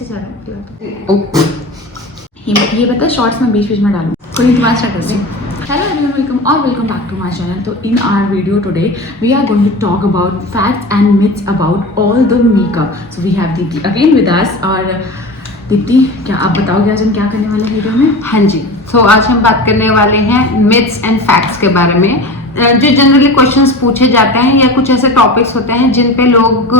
अच्छे जा रहा है। ये बता शॉर्ट्स में बीच में डालूं, कोई तुम्हारा स्टार्ट कर दे। Hello everyone, welcome back to my channel. So in our video today, we are going to talk about facts and myths about all the makeup. So we have Deepti again with us. और दीप्ति, क्या आप बताओगे आज हम क्या करने वाले हैं वीडियो में? हाँ जी, तो आज हम बात करने वाले हैं मिथ्स एंड फैक्ट्स के बारे में, जो जनरली क्वेश्चंस पूछे जाते हैं या कुछ ऐसे टॉपिक्स होते हैं जिन पे लोग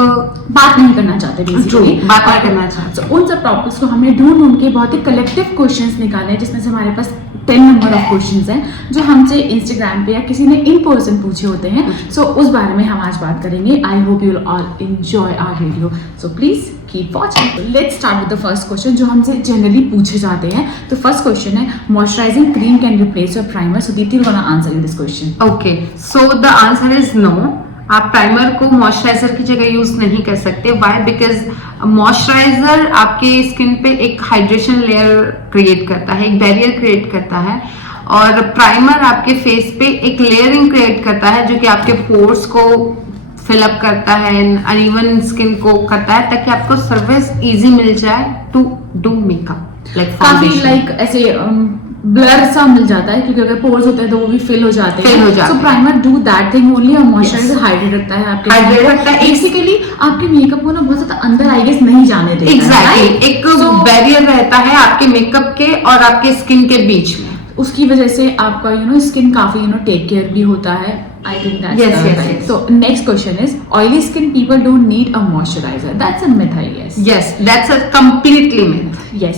बात नहीं करना चाहते, बेसिकली बात नहीं करना चाहते। उन सब टॉपिक्स को हमने ढूंढ के बहुत ही कलेक्टिव क्वेश्चंस निकाले हैं, जिसमें से हमारे पास 10 नंबर ऑफ क्वेश्चंस हैं जो हमसे इंस्टाग्राम पे या किसी ने इन पर्सन पूछे होते हैं। सो उस बारे में हम आज बात करेंगे। I hope you will all enjoy our video, so please keep watching. Let's start with the first question जो हमसे जनरली पूछे जाते हैं। तो फर्स्ट क्वेश्चन है, moisturizing cream can replace your primer? So Deepti gonna answer in this question. Okay, so the answer is no. आप primer को moisturizer की जगह यूज नहीं कर सकते। व्हाई? बिकॉज मॉइस्चराइजर आपके स्किन पे एक हाइड्रेशन लेयर क्रिएट करता है, एक बैरियर क्रिएट करता है, और प्राइमर आपके फेस पे एक लेयरिंग क्रिएट करता है जो कि आपके पोर्स को फिलअप करता है, अनइवन स्किन को करता है, ताकि आपको सर्विस इजी मिल जाए टू डू मेकअप। काफी लाइक ऐसे ब्लर सा मिल जाता है, क्योंकि अगर पोर्स होते हैं तो वो भी फिल हो जाते हैं। So primer do that thing only, और मॉइस्चराइजर हाइड्रेट रखता है आपके, हाइड्रेट रखता है। बेसिकली आपके मेकअप को ना बहुत ज्यादा अंदर आई गेस नहीं जाने देता। एग्जैक्टली, एक बैरियर रहता है आपके मेकअप के और आपके स्किन के बीच में। उसकी वजह से आपका स्किन काफी टेक केयर भी होता है। I think that's right. So next question is, oily skin people don't need a moisturizer. That's a myth, I guess. Yes, that's a completely myth. Yes,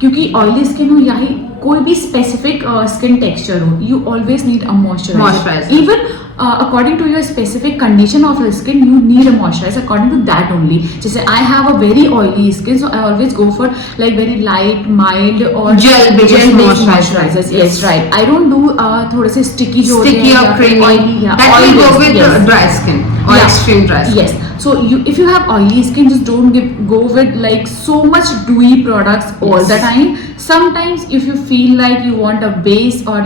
क्योंकि ऑयली स्किन हो या ही कोई भी specific skin texture हो, you always need a moisturiser. Even according to your specific condition of your skin, you need a moisturizer according to that only. जैसे I have a very oily skin, so I always go for like very light, mild or gel based moisturizers. Yes, right. I don't do थोड़े से sticky जो sticky or creamy. Oily, that will go with dry skin or extreme dry skin. Yes. So if you have oily skin, just don't go with like so much dewy products all the time. Sometimes if you feel like you want a base or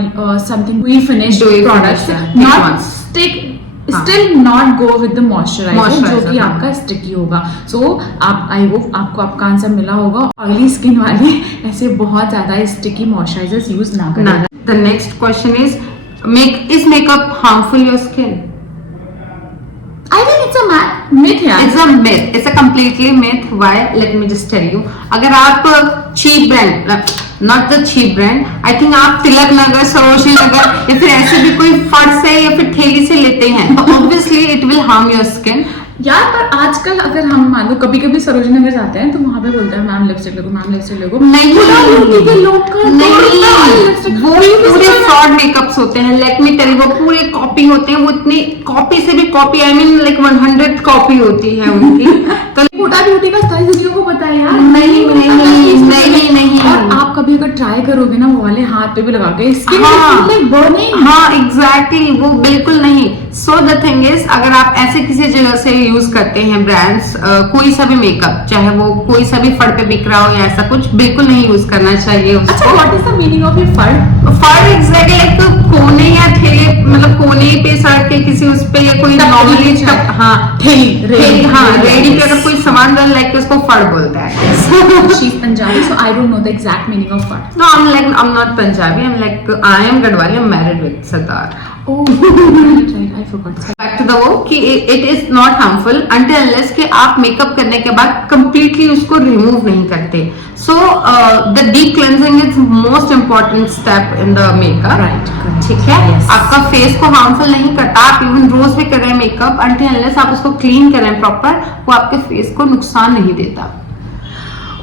something dewy finished products, not still not go with the moisturizer जो कि आपका sticky होगा। So आप I hope आपको आपका answer मिला होगा। Oily skin वाले ऐसे बहुत ज्यादा sticky moisturizers use ना करें। The next question is makeup harmful your skin? I think it's a myth. It's a myth. It's a completely myth. Why? Let me just tell you. अगर आप cheap brand, not the cheap brand, I think आप तिलक नगर, सरोजनी नगर या फिर ऐसे भी कोई फर्श से या फिर ठेली से लेते हैं, तो obviously it will harm your skin. यार पर आजकल अगर हम मान लो कभी कभी सरोजनी नगर जाते हैं तो वहाँ पे बोलते हैं मैम लिपस्टिक लगो, मैम लिपस्टिक लगो। नहीं, वो पूरे फ्रॉड मेकअप्स होते हैं। लेट मी टेल, वो पूरे कॉपी होते हैं, वो इतनी कॉपी से भी copy, I mean like 100 copy होती है उनकी। तो मोटा ब्यूटी का स्टाइल किसी को पता है यार? नहीं। और आप कभी अगर ट्राई करोगे ना वो वाले हाथ पे भी लगा के स्किन बर्निंग। हाँ एग्जैक्टली, वो बिल्कुल नहीं। सो द थिंग इज, अगर आप ऐसे किसी जगह से यूज करते हैं ब्रांड्स, कोई सा भी मेकअप, चाहे वो कोई सा भी फड़ पे बिक रहा हो या ऐसा कुछ, बिल्कुल नहीं यूज करना चाहिए उसको। अच्छा, what is the meaning of ये फड़ एग्जैक्टली, लाइक कोने या ठेले, मतलब कोने पे सड़क के किसी उस पे या कोई नॉर्मली रेडी पे अगर कोई सामान डाल लाइक उसको फड़ बोलता है। She's Punjabi, so I don't know the exact meaning of fड़. No, I'm not Punjabi. I am Gadwali. I'm married with Sardar. Oh, right. I forgot. Back to the वो कि it is not harmful until unless कि आप makeup करने के बाद completely उसको remove नहीं करते। So the deep cleansing is most important step in the makeup. Right. ठीक है? Yes. आपका फेस को harmful नहीं करता। आप इवन रोज भी कर रहे हैं मेकअप, until unless आप उसको क्लीन करें प्रॉपर, वो आपके फेस को नुकसान नहीं देता।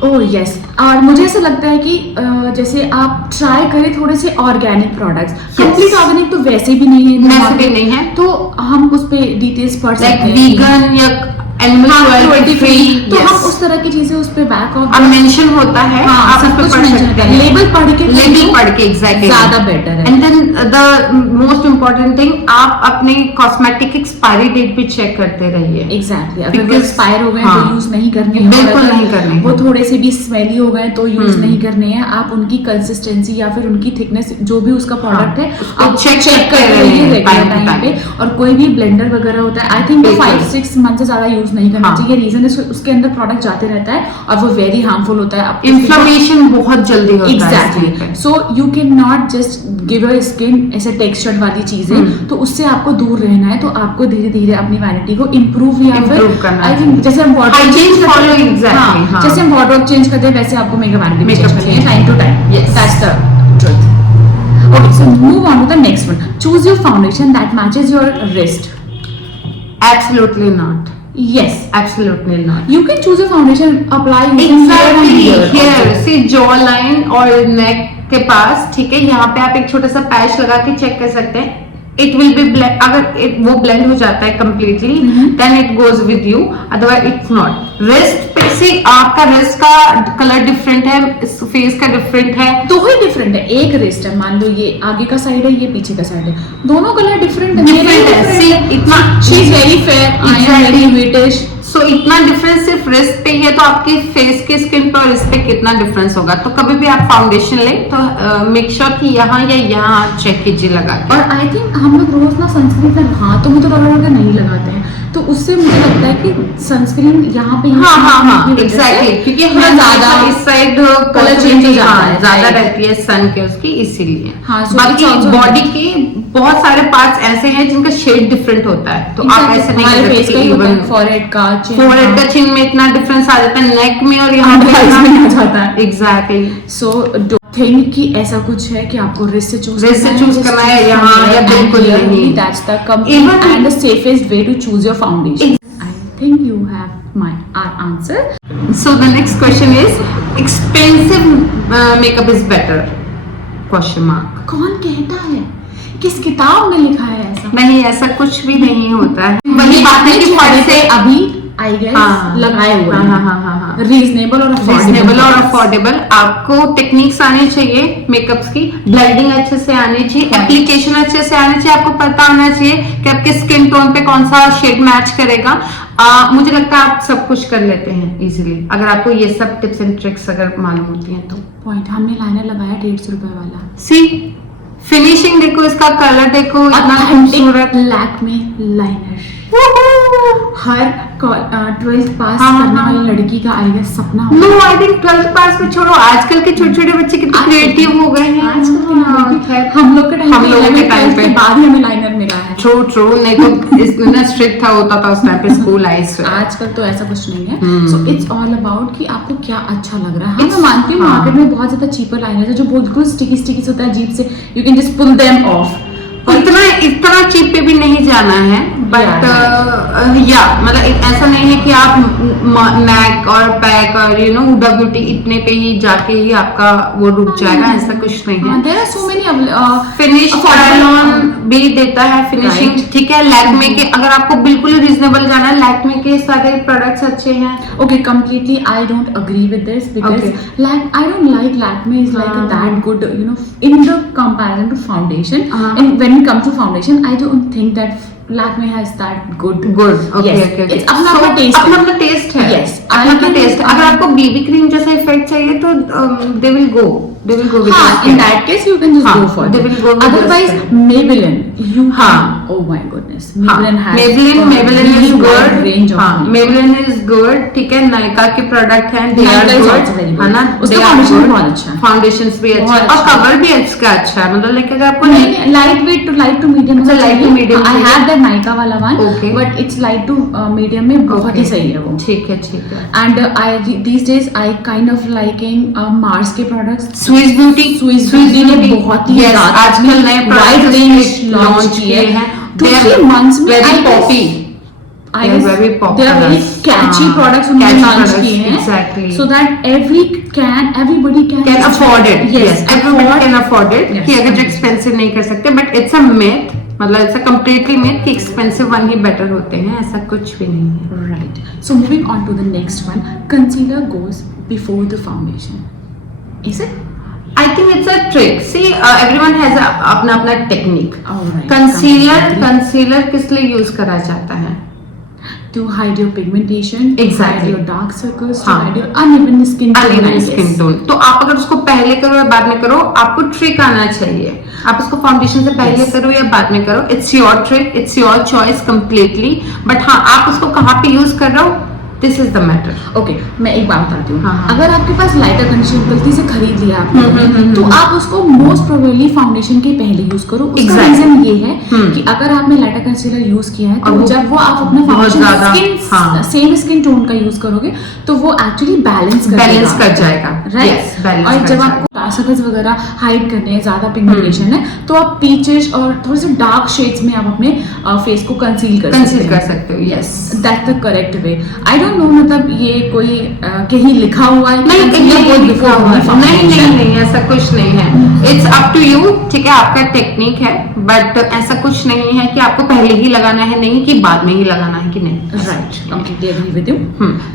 ओह यस, और मुझे ऐसा लगता है कि जैसे आप ट्राई करें थोड़े से ऑर्गेनिक प्रोडक्ट्स। कंप्लीट ऑर्गेनिक तो वैसे भी नहीं है, तो हम उस पे डिटेल्स पढ़ सकते हैं, वीगन या एनिमल क्रुएल्टी फ्री, तो हम उस तरह की चीजें उस पे बैक ऑफ मेंशन होता है। आप उस पे पढ़ सकते हैं, लेबल पढ़ के एग्जैक्टली ज्यादा बेटर है। And then the most important thing, आप अपने कॉस्मेटिक एक्सपायरी डेट भी चेक करते रहिए। एग्जैक्टली, अगर वो एक्सपायर हो गए तो यूज नहीं करने, बिल्कुल नहीं करने। वो थोड़े से भी स्मेली हो गए तो यूज नहीं करने हैं। आप उनकी कंसिस्टेंसी या फिर उनकी थिकनेस जो भी उसका प्रोडक्ट है आप चेक कर रहिए रेगुलर टाइम पे। और कोई भी ब्लेंडर वगैरह होता है, आई थिंक 5-6 मंथ से ज्यादा यूज नहीं करना हाँ। चाहिए। रीजन उसके अंदर प्रोडक्ट जाते रहता है और वो वेरी हार्मफुल होता है। इन्फ्लेमेशन बहुत जल्दी होता है एग्जैक्टली, skin पे। सो you can not just give your skin ऐसे टेक्सचर्ड वाली चीजें, तो उससे आपको दूर रहना है। तो आपको धीरे धीरे अपनी वैनिटी को इम्प्रूव या फिर Improve करना आई थिंक जैसे हम वार्डरोब Hygiene चेंज करते follow हैं, exactly, हाँ। जैसे हम वार्डरोब चेंज करते हैं वैसे आपको मेकअप वैनिटी भी Makeup चेंज करनी है change। Time to time. Yes। That's the truth. Okay, so move on to the next one. Choose your foundation that matches your wrist. Absolutely not. Yes, Absolutely not. you can choose your foundation, apply using Exactly here and here here, also. see jaw line और नेक के पास, ठीक है, यहाँ पे आप एक छोटा सा पैच लगा के चेक कर सकते हैं। इट विल बी ब्लेंड, अगर वो ब्लेंड हो जाता है completely then it goes with you, otherwise it's not. Wrist पे से आपका रिस्ट का कलर डिफरेंट है, फेस का डिफरेंट है, दो ही डिफरेंट है। एक रिस्ट है, मान लो ये आगे का साइड है, ये पीछे का साइड है, दोनों कलर डिफरेंट है। Different है। See, इतना she is very fair, I am very whitish. So इतना डिफरेंस सिर्फ रिस्ट पे ही है, तो आपके फेस के स्किन पे और इस पे कितना डिफरेंस होगा। तो कभी भी आप फाउंडेशन लें तो मेक श्योर कि यहाँ या यहाँ चेक कीजिए लगा के। और आई थिंक हम लोग रोज ना सनस्क्रीन हाथों में तो रगड़ नहीं लगाते हैं, तो उससे मुझे लगता है कि सनस्क्रीन यहाँ पे हाँ हाँ हाँ एग्जैक्टली, क्योंकि थोड़ा ज्यादा ज्यादा इस साइड कलर चेंज हो जाता है, ज्यादा right? रहती है सन के उसकी, इसीलिए। हाँ, so बाकी it's also- बॉडी के बहुत सारे पार्ट्स ऐसे हैं जिनका शेड डिफरेंट होता है, तो आप ऐसे नहीं कर फेस सकते का ही होता है, इवन फॉरहेड का, फोरहेड का, चिन में इतना डिफरेंस आ जाता है, नेक में और यहाँ पे eyes में आ जाता है। एग्जैक्टली। सो थिंक कि ऐसा कुछ है कि आपको रिस्ट से चूज Wrist से choose करना है यहाँ या बिल्कुल नहीं। That's the complete Even- and the safest way to choose your foundation. I think you have my answer. So the next question is, expensive makeup is better? Question mark. कौन कहता है? किस किताब में लिखा है ऐसा? नहीं, ऐसा कुछ भी नहीं होता है। वही बात है कि चेहरे फट से पे अभी आई गेस हाँ, लगाए हुए हाँ, हाँ, हाँ, हाँ। रीजनेबल और रीजनेबल और अफोर्डेबल। आपको टेक्निक्स आनी चाहिए मेकअप्स की, ब्लेंडिंग अच्छे से आनी चाहिए, एप्लीकेशन अच्छे से आनी चाहिए, आपको पता होना चाहिए कि आपके स्किन टोन पे कौन सा शेड मैच करेगा। मुझे लगता है आप सब कुछ कर लेते हैं इजीली, अगर आपको ये सब टिप्स एंड ट्रिक्स अगर मालूम होती हैं तो। पॉइंट हमने लाइनर लगाया 150 रुपए वाला। सी फिनिशिंग देखो, इसका कलर देखो, इतना खूबसूरत। लैक्मे लाइनर हर 12th पास हाँ, करने हाँ। वाली लड़की का आई गेस सपना नो होता है। आई थिंक 12th पास में छोड़ो, आजकल के छोटे छोटे बच्चे कितने क्रिएटिव हो गए हैं। आजकल के हाँ, लड़की- खैर। हम लोग के टाइम हम लोगों के टाइम पे के बाद ही हमें लाइनर मिला है। ट्रू ट्रू, नहीं तो इतना स्ट्रिक्ट था होता था उस टाइम पे स्कूल लाइफ। आजकल तो ऐसा कुछ नहीं है। हम्म। सो इट्स ऑल अबाउट कि आपको क्या अच्छा लग रहा है। हाँ, It's- मैं मानती हूँ हाँ। मार्केट में बहुत ज्यादा चीपर लाइनर है जो बिल्कुल स्टिकी स्टिकी होता है अजीब से, you can just pull them off. इतना चीप पे भी नहीं जाना है, बट या मतलब ऐसा नहीं है कि आप मैक और पैक और यू नो हुडा ब्यूटी इतने पे ही जाके ही आपका वो रुक जाएगा, ऐसा कुछ नहीं है। There are so many finish trial भी देता है फिनिशिंग, Right. ठीक है। लैक्मे के अगर आपको बिल्कुल रीजनेबल जाना है, लैक्मे के सारे प्रोडक्ट्स अच्छे हैं। Okay, completely. I don't agree with this because Okay. like I don't like Lakme is like हाँ. that good, you know, in the comparison to foundation. हाँ. And when it comes to foundation, I don't think that Lakme has that good. Good, okay Yes. Okay okay. It's अपना taste है. अपना test है। Yes. अपना I test. can- अगर आपको baby cream जैसा effect चाहिए तो दे विल गो विद हाँ, in that case you can just हाँ, go for they it. will go with Otherwise, this. Maybelline, you हाँ. Oh my goodness, Maybelline has Maybelline a Maybelline really is wide good। range of हाँ, makeup. Maybelline is good, ठीक है। नायका के product हैं, they are Nykaa is good, also very good. है ना? उसका They are foundation good. बहुत अच्छा है। Foundations भी अच्छे बहुत हैं और अच्छा है। कवर भी इसका अच्छा है, मतलब लाइक अगर आपको नहीं, light weight to light to medium. अच्छा, light to medium आई चाहिए। हैव दैट नायका वाला one, Okay. But it's light to medium में बहुत ही सही है वो। ठीक है ठीक है। And I these days I kind of liking Mars के products। Swiss beauty Swiss Beauty ने बहुत ही Yes, आजकल नए wide products range launch launch किए किए हैं। 2-3 months में very I guess- poppy। I They are guess very they are popular। very catchy हाँ, products उन्होंने catchy launch products, किए हैं, exactly। so that everybody can can afford it. yes everybody can afford it, Yes. कि अगर जो expensive नहीं कर सकते, बट इट्स अ मिथ, मतलब इट्स अ कम्प्लीटली मिथ कि एक्सपेंसिव वन ही बेटर होते हैं, ऐसा कुछ भी नहीं है। Right. So moving on to the next one, concealer goes before the foundation. Is it? I think it's a trick. See everyone has अपना अपना टेक्निक। Alright. कंसीलर किस लिए यूज करा जाता है? To hide your pigmentation, to Exactly. hide your dark circles, to हाँ. hide your uneven skin tone. I uneven guess. Skin tone. तो आप अगर उसको पहले करो या बाद में करो, आपको ट्रिक आना चाहिए। आप उसको फाउंडेशन से पहले करो या बाद में करो, it's your trick, it's your choice completely, but हाँ आप उसको कहाँ पे यूज कर रहे हो, this is the matter. Okay, मैं एक बात बताती हूँ। हाँ। अगर आपके पास लाइटर कंडीशनर गलती से खरीद लिया आपने, तो आप उसको मोस्ट प्रोबेबली फाउंडेशन के पहले यूज करो। उसका Exactly. रीजन ये है कि अगर आपने लाइटर कंसीलर यूज किया है, तो जब वो आप अपना फाउंडेशन सेम स्किन टोन का यूज करोगे, तो वो एक्चुअली बैलेंस कर जाएगा, राइट। और जब आपको डार्क सर्कल्स वगैरह हाइड करने हैं, ज्यादा पिगमेंटेशन है, तो आप पीचेस और थोड़े से डार्क शेड्स में आप अपने फेस को कंसील कर सकते हो। Yes, that's the correct way. I don't know, मतलब ये कोई कहीं लिखा हुआ है? नहीं, ऐसा कुछ नहीं है। इट्स अप टू यू, ठीक है, आपका टेक्निक है, बट ऐसा कुछ नहीं है कि आपको पहले ही लगाना है, नहीं कि बाद में ही लगाना है कि नहीं। Right, completely agree with you.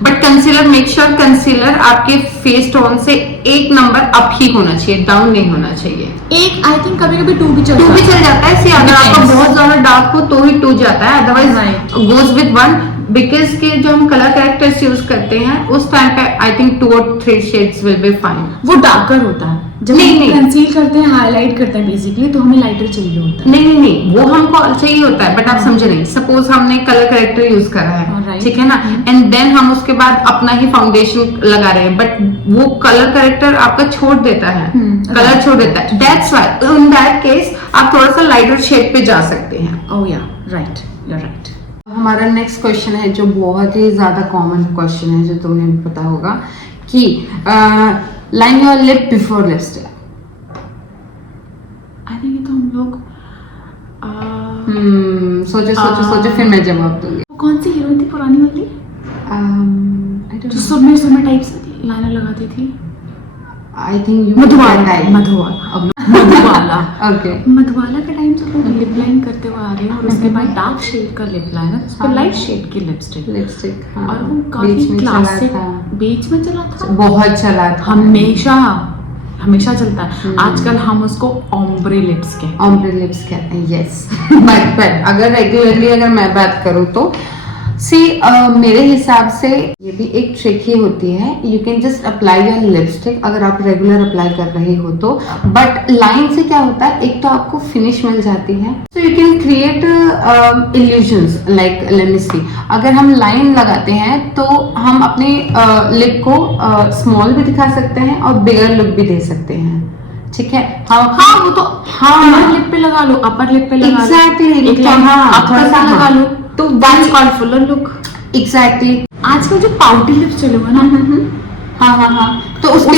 But concealer, make sure concealer आपके फेस टोन से एक नंबर अप ही होना चाहिए, डाउन नहीं होना चाहिए। एक आई थिंक कभी कभी 2 भी चल जाता है। सी अगर आपका बहुत ज्यादा डार्क हो तो ही 2 जाता है, अदरवाइज गोज विद 1, बिकॉज के जो हम कलर करेक्टर्स यूज करते हैं उस टाइम पे आई थिंक 2 और 3 शेड्स विल बी फाइन। वो डार्कर होता है जब हम कंसील करते हैं, हाईलाइट करते हैं बेसिकली, तो हमें लाइटर चाहिए होता है। नहीं, वो हमको चाहिए होता है, बट आप समझे नहीं। सपोज हमने कलर करेक्टर यूज करा है, ठीक है ना, एंड देन हम उसके बाद अपना ही फाउंडेशन लगा रहे हैं, बट वो कलर करेक्टर आपका छोड़ देता है, कलर छोड़ देता है। That's why in that case आप थोड़ा सा लाइटर शेड पे जा सकते हैं। ओह या, राइट, यू आर राइट। हमारा नेक्स्ट क्वेश्चन है जो बहुत ही ज्यादा कॉमन क्वेश्चन है, जो तुम्हें पता होगा कि line your lip before lipstick. I think ये तो हम लोग सोचो फिर मैं जवाब दूंगी। कौन सी हीरोइन थी पुरानी वाली जो सुरमे टाइप से लाइनर लगाती थी? I think Madhubala. Okay, Madhubala के टाइम से लोग लिप लाइन करते हुए आ रहे हैं, और उसके बाद डार्क शेड का लिप लाइनर, उसको लाइट शेड की लिपस्टिक, और वो काफी क्लासिक बीच में चला था, बहुत चला था, हमेशा चलता है। आजकल हम उसको ओम्ब्रे लिप्स कहते हैं। यस, बट अगर रेगुलरली अगर मैं बात करूँ तो मेरे हिसाब से ये भी एक ट्रिक ही होती है। You can just apply your lipstick अगर आप रेगुलर अप्लाई कर रहे हो तो, बट लाइन से क्या होता है, एक तो आपको फिनिश मिल जाती है, so you can create illusions like let me see. अगर हम लाइन लगाते हैं तो हम अपने लिप को स्मॉल भी दिखा सकते हैं और बिगर लुक भी दे सकते हैं, ठीक है। वो तो लिप पे लगा लो, अपर लिप पे लगा लो, एग्जैक्टली, लगा लो, तो that's called Fuller look. Exactly. आजकल जो पाउटी लिप्स चले हुए ना, हाँ, तो उसके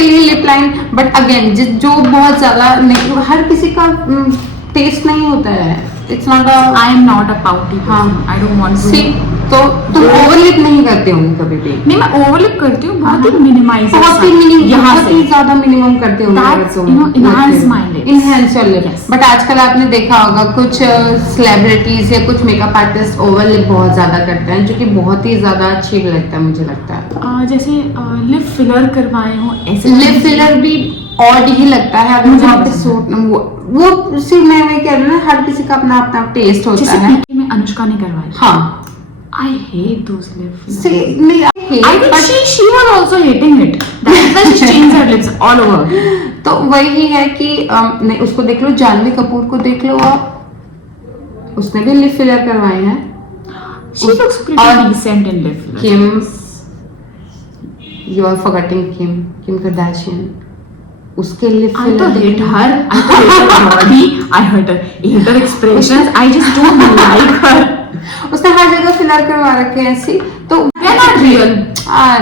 लिए लिप लाइन, बट अगेन जो बहुत ज्यादा नहीं, हर किसी का टेस्ट नहीं होता है। It's not I am not a pouty, I don't want to. तो तुम ओवरलिप नहीं करते होंगे कभी भी? नहीं, मैं ओवरलिप करती हूँ, बहुत ही मिनिमाइज, बहुत ही ज्यादा मिनिमम करते होंगे, इनहेंस योर लिप। बट आजकल आपने देखा होगा कुछ सेलिब्रिटीज या कुछ मेकअप आर्टिस्ट ओवरलिप बहुत ज्यादा करते हैं, जो कि बहुत ही ज्यादा अच्छी भी लगता है, मुझे लगता है। जैसे लिप फिलर करवाए हो, ऐसे लिप फिलर भी ऑड ही लगता है अगर वहाँ पे सूट वो सिर्फ मैं कह रही हूँ ना, हर किसी का अपना अपना टेस्ट होता है। मैं अनुष्का ने करवाई, हाँ, I hate those lips. I think she was also hating it. That's why she changed her lips all over. तो वही है कि नहीं, उसको देख लो, जानवी कपूर को देख लो आप, उसने भी लिप फिलर करवाए हैं। She looks pretty decent in lip filler. Kim, you are forgetting Kim Kardashian. उसके lip filler. I hate her. I hate her body. I hate her expressions. I just don't like her. उसने हर जगह filler करवा रखे हैं ऐसी, तो they are not real.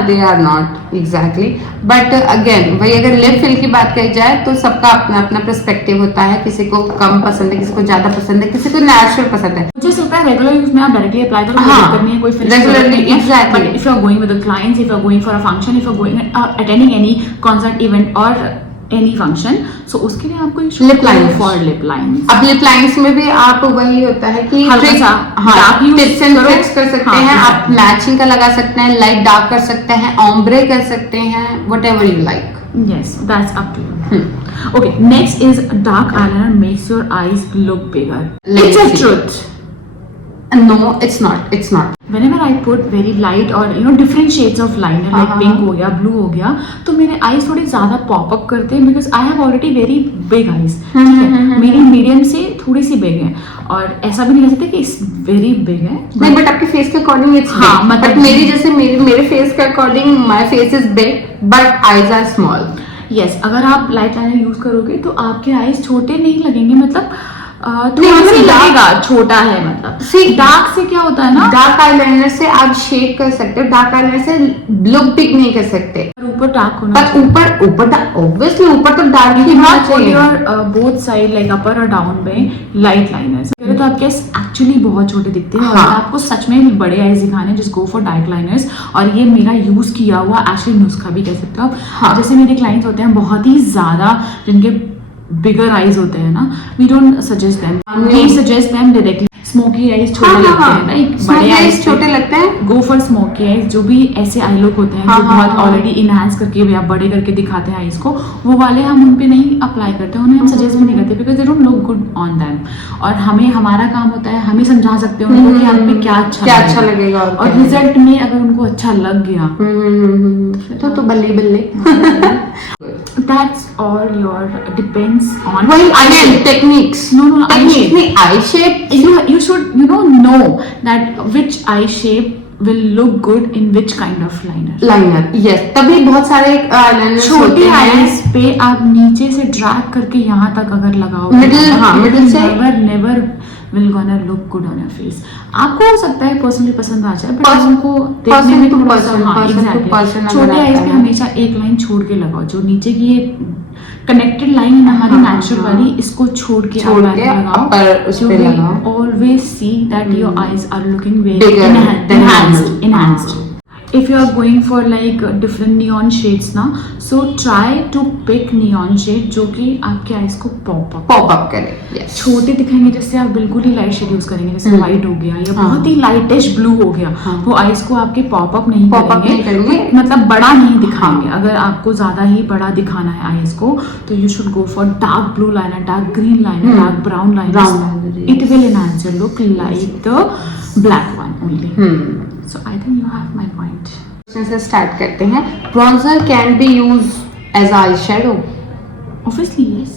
they are not exactly, but again वही अगर लिप फिल की बात कही जाए तो सबका अपना अपना पर्सपेक्टिव होता है, किसी को कम पसंद है, किसी को ज्यादा पसंद है, किसी को नेचुरल पसंद है। मुझे लगता है रेगुलर यूज में आप डायरेक्टली अप्लाई करो, कोई करनी है, कोई finish regularly, exactly. But if you are going with the clients, if you are going for a function, if you are going attending any concert event और एनी फंक्शन, सो उसके लिए आपको lip line for lip lines. अब lip lines में भी आप वही होता है कि टिप्स एंड ट्रिक्स कर सकते हैं, आप मैचिंग का लगा सकते हैं, लाइट डार्क कर सकते हैं, ऑम्ब्रे कर सकते हैं, whatever you like. Yes, that's up to you. Okay, next is dark eyeliner makes your eyes look bigger. It's a truth. No, it's not. Whenever I put very light or different shades of liner like हाँ, pink हो गया, blue हो गया, तो मेरे eyes थोड़े ज्यादा pop up करते हैं because I have already very big eyes. ठीक है, मेरी medium से थोड़ी सी big है और ऐसा भी नहीं कह सकते कि very big है. नहीं, बट आपके फेस के अकॉर्डिंग इट्स हाँ, बिग, मतलब बट मेरी जैसे मेरे फेस के according my face is big but eyes are small. Yes, अगर आप लाइट लाइनर यूज करोगे तो आपके आईज छोटे नहीं लगेंगे, मतलब नहीं, थोड़ा सा मतलब लगेगा छोटा है, मतलब See, डार्क से क्या होता है ना, डार्क आईलाइनर से आप शेड कर सकते हो, डार्क आईलाइनर से लुक बिग नहीं कर सकते. ऊपर डार्क होना पर ऊपर ऑब्वियसली ऊपर तो डार्क ही You होना cannot put चाहिए. your both side like upper or down में लाइट लाइनर्स तो आपके एक्चुअली बहुत छोटे दिखते हैं. और हाँ. आपको सच में बड़े आईज दिखाने जिस गो फॉर डार्क लाइनर्स. और ये मेरा यूज किया हुआ एक्चुअली नुस्खा भी कह सकते हो आप. हाँ. जैसे मेरे क्लाइंट्स होते हैं बहुत ही ज्यादा जिनके बिगर आईज होते हैं ना, we don't suggest them, we suggest them directly. Smoky eyes छोटे लगते हैं, राइट? बड़े आईज छोटे लगते हैं. Go for smoky eyes. जो भी ऐसे आई लुक होते हैं हाँ, जो हाँ, बहुत हाँ. ऑलरेडी इनहांस करके या बड़े करके दिखाते हैं आईज को, वो वाले हम उन पे नहीं अप्लाई करते, उन्हें हम सजेस्ट भी नहीं करते because they don't look good on them. और हमें हमारा काम होता है हमें समझा सकते हैं उनको कि हम पे क्या अच्छा लगेगा और रिजल्ट में अगर उनको अच्छा लग गया तो बल्ले that's all your depends on वही eye again shape. Techniques. No, eye shape. नहीं, आई shape You should know that which eye shape will look good in which kind of liner. Liner. Yes, तभी बहुत सारे लाइनर्स होते छोटे हैं. Eyes पे आप नीचे से ड्रैग करके यहाँ तक अगर लगाओ, मिडिल से never will gonna look good on your face. आपको हो सकता है पर्सनली पसंद आ जाए बट उनको देखने person में to थोड़ा person, सा, हाँ, person to exactly. person अगर छोटे आईज आता पे है. हमेशा एक लाइन छोड़ के लगाओ. जो नीचे की ये कनेक्टेड लाइन है ना हमारी हाँ, नेचुरल हाँ. वाली, इसको छोड़ के अपर उस पे लगाओ. Always see that your eyes are looking very Bigger than normal. enhanced. If you are going for like different neon shades ना, so try to pick neon shade जो कि आपके आईज को पॉप अप करे. यस, छोटे दिखाएंगे. जैसे आप बिल्कुल ही लाइट शेड यूज करेंगे जैसे व्हाइट हो गया या हाँ. बहुत ही लाइटिश ब्लू हो गया, हाँ. वो आईज को आपके पॉप अप नहीं नहीं करेंगे. मतलब बड़ा नहीं दिखाएंगे. अगर आपको ज्यादा ही बड़ा दिखाना है आईज को तो you should go for dark blue liner, dark green liner, dark brown Brown liner. liner, it will enhance your look like the black one only. So I think you have my point. से start करते हैं. Bronzer can be use as eye shadow. Obviously, yes.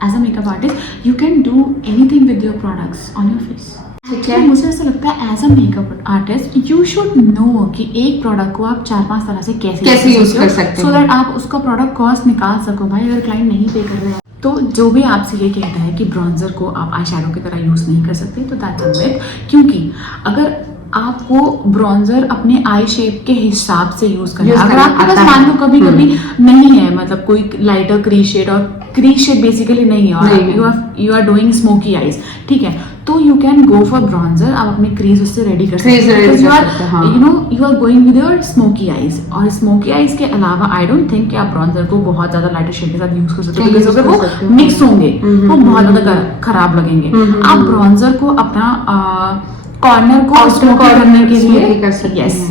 As a makeup artist, you can do anything with your products on your face. ठीक है. तो मुझे ऐसा लगता है as a makeup artist you should know कि एक प्रोडक्ट को आप 4-5 तरह से कैसे यूज कर सकते सो हो दैट आप उसका प्रोडक्ट कॉस्ट निकाल सको. भाई अगर क्लाइंट नहीं पे कर रहे हैं तो जो भी आपसे ये कहता है कि ब्रॉन्जर को आप आई शैडो की तरह यूज नहीं कर सकते तो दैट्स अ मिथ. क्योंकि अगर आपको ब्रॉन्जर अपने आई शेप के हिसाब से यूज करना है, अगर आपके पास मान लो कभी कभी नहीं है, मतलब कोई लाइटर क्रीज शेड, और क्रीज शेड बेसिकली नहीं है और you are doing smoky eyes, ठीक है, तो you can go for bronzer. आप अपने क्रीज उससे रेडी कर सकते हैं. You are going with your smoky eyes. और स्मोकी आईज के अलावा आई डोंट थिंक कि आप ब्रॉन्जर को बहुत ज्यादा लाइटर शेड के साथ यूज कर सकते हो बिकॉज अगर वो मिक्स होंगे वो बहुत ज्यादा खराब लगेंगे. आप ब्रॉन्जर को अपना कॉर्नर को स्मोकी करने के लिए यस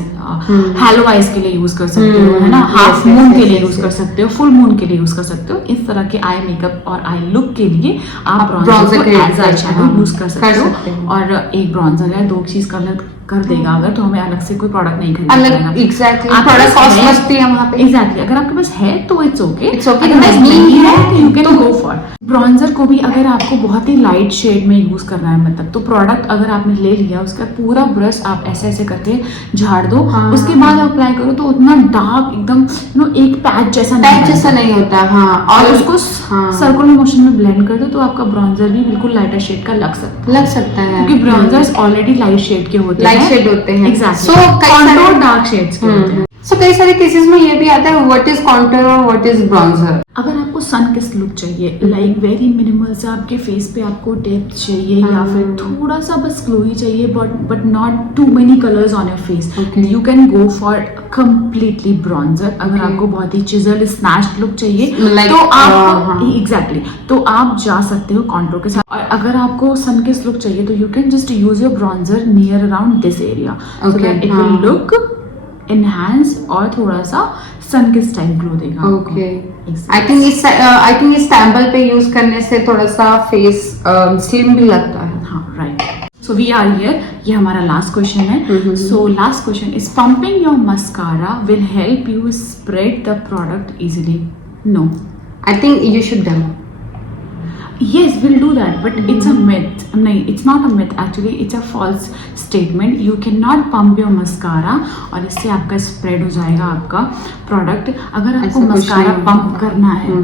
हेलो आइज के लिए यूज कर सकते हो, है ना, हाफ मून के लिए यूज कर सकते हो, फुल मून के लिए यूज कर सकते हो. इस तरह के आई मेकअप और आई लुक के लिए आप ब्रॉन्जर को एज आई शैडो यूज कर सकते हो. और एक ब्रॉन्जर है 2 चीज कलर कर देगा अगर, तो हमें अलग से कोई प्रोडक्ट नहीं खरीदना पड़ेगा. एग्जैक्टली, प्रोडक्ट कॉस्ट मस्ती है वहां पे. एग्जैक्टली, अगर आपके पास है तो इट्स ओके. अदरवाइज नहीं है तो you can go for bronzer को भी. अगर आपको बहुत ही लाइट शेड में यूज करना है मतलब, तो प्रोडक्ट अगर आपने ले लिया उसका पूरा ब्रश आप ऐसे ऐसे करके झाड़ दो, उसके बाद अप्लाई करो तो उतना डार्क एकदम एक पैच जैसा नहीं होता. हाँ, और उसको सर्कुलर मोशन में ब्लेंड कर दो तो आपका ब्रॉन्जर भी बिल्कुल लाइटर शेड का लग सकता है. क्योंकि ब्रॉन्जर्स ऑलरेडी लाइट शेड के होते हैं, लाइट शेड होते हैं. एग्जैक्टली. सो कॉन्टूर डार्क शेड्स के होते हैं. सो कई सारे केसेस में ये भी आता है व्हाट इज कॉन्टूर और व्हाट इज ब्रॉन्जर. अगर आपको सन किस लुक चाहिए, लाइक वेरी मिनिमल सा आपके फेस पे आपको डेप्थ चाहिए या फिर थोड़ा सा बस ग्लोई चाहिए but not too many colours on your face, you can go for completely bronzer. अगर आपको बहुत ही चिजल स्नैच्ड लुक चाहिए तो आप एग्जैक्टली तो आप जा सकते हो कॉन्टूर के साथ. और अगर आपको सन किस लुक चाहिए तो you can just use your bronzer near around this area so that it will look enhance और थोड़ा सा सन के स्टाइल ग्लो देगा. ओके, आई थिंक इस सैंपल पे यूज करने से थोड़ा सा फेस स्लिम भी लगता है. हाँ, right. So we are here. ये हमारा last question है. So last question is pumping your mascara will help you spread the product easily. No. I think you should demo. Yes, we'll do that, but it's a myth. नहीं, it's not a myth actually. It's a false statement. You cannot pump your mascara और इससे आपका spread हो जाएगा आपका product. अगर आपको ऐसा कुछ mascara नहीं pump होता. करना है,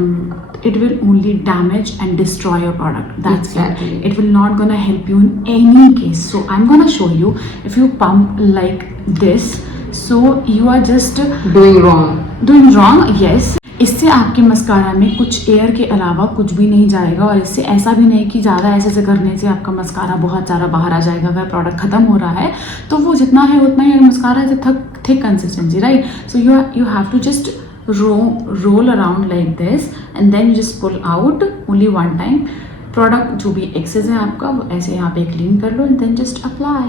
it will only damage and destroy your product. That's Exactly. it. It will not gonna help you in any case. So I'm gonna show you. If you pump like this, so you are just Doing wrong. doing wrong. Yes. इससे आपके mascara में कुछ air के अलावा कुछ भी नहीं जाएगा और इससे ऐसा भी नहीं कि ज़्यादा ऐसे करने से आपका मस्कारा बहुत सारा बाहर आ जाएगा. अगर प्रोडक्ट खत्म हो रहा है तो वो जितना है उतना ही. Mascara is a thick consistency, right? So you have to just roll around like this and then you just pull out only one time. Product जो भी एक्सेस है आपका वो ऐसे यहाँ पे क्लीन कर लो and then just apply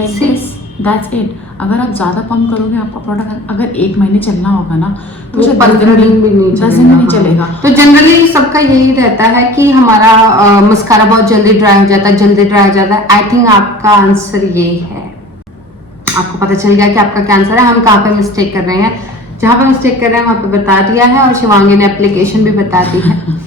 like this. That's it. अगर आप ज़्यादा पंप करोगे आपका प्रोडक्ट अगर 1 महीने चलना होगा ना तो वो 15 दिन भी नहीं 10 दिन भी नहीं चलेगा. तो जनरली सबका यही रहता है कि हमारा मस्कारा बहुत जल्दी ड्राई हो जाता है. आई थिंक आपका आंसर यही है. आपको पता चल गया कि आपका क्या आंसर है. हम कहाँ पे मिस्टेक कर रहे हैं. जहाँ पे मिस्टेक कर रहे हैं वहाँ पे बता दिया है और शिवांगी ने एप्लीकेशन भी बता दी है.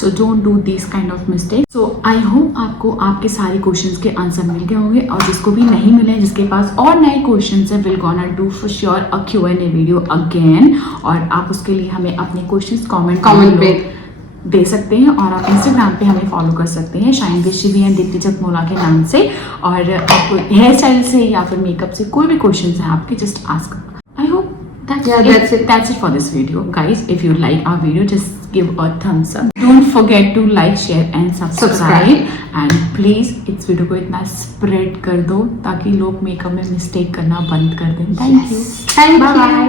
So don't do these kind of mistakes. So I hope आपको आपके सारे क्वेश्चंस के आंसर मिल गए होंगे और जिसको भी नहीं मिले, जिसके पास और नए क्वेश्चंस हैं, we'll gonna do for sure a Q&A video again. और आप उसके लिए हमें अपने क्वेश्चंस कमेंट पे दे सकते हैं और आप इंस्टाग्राम पे हमें फॉलो कर सकते हैं शाइन विशी एंड दीप्ति चकमोला के नाम से. और आपको हेयर स्टाइल से या फिर मेकअप से कोई भी क्वेश्चंस है आपके, just ask. I hope that's it for this video, guys. If you like our video, just give a thumbs up. Don't forget to like, share and subscribe. And please इस video को इतना spread कर दो ताकि लोग makeup में mistake करना बंद कर दें. Thank you. Bye bye.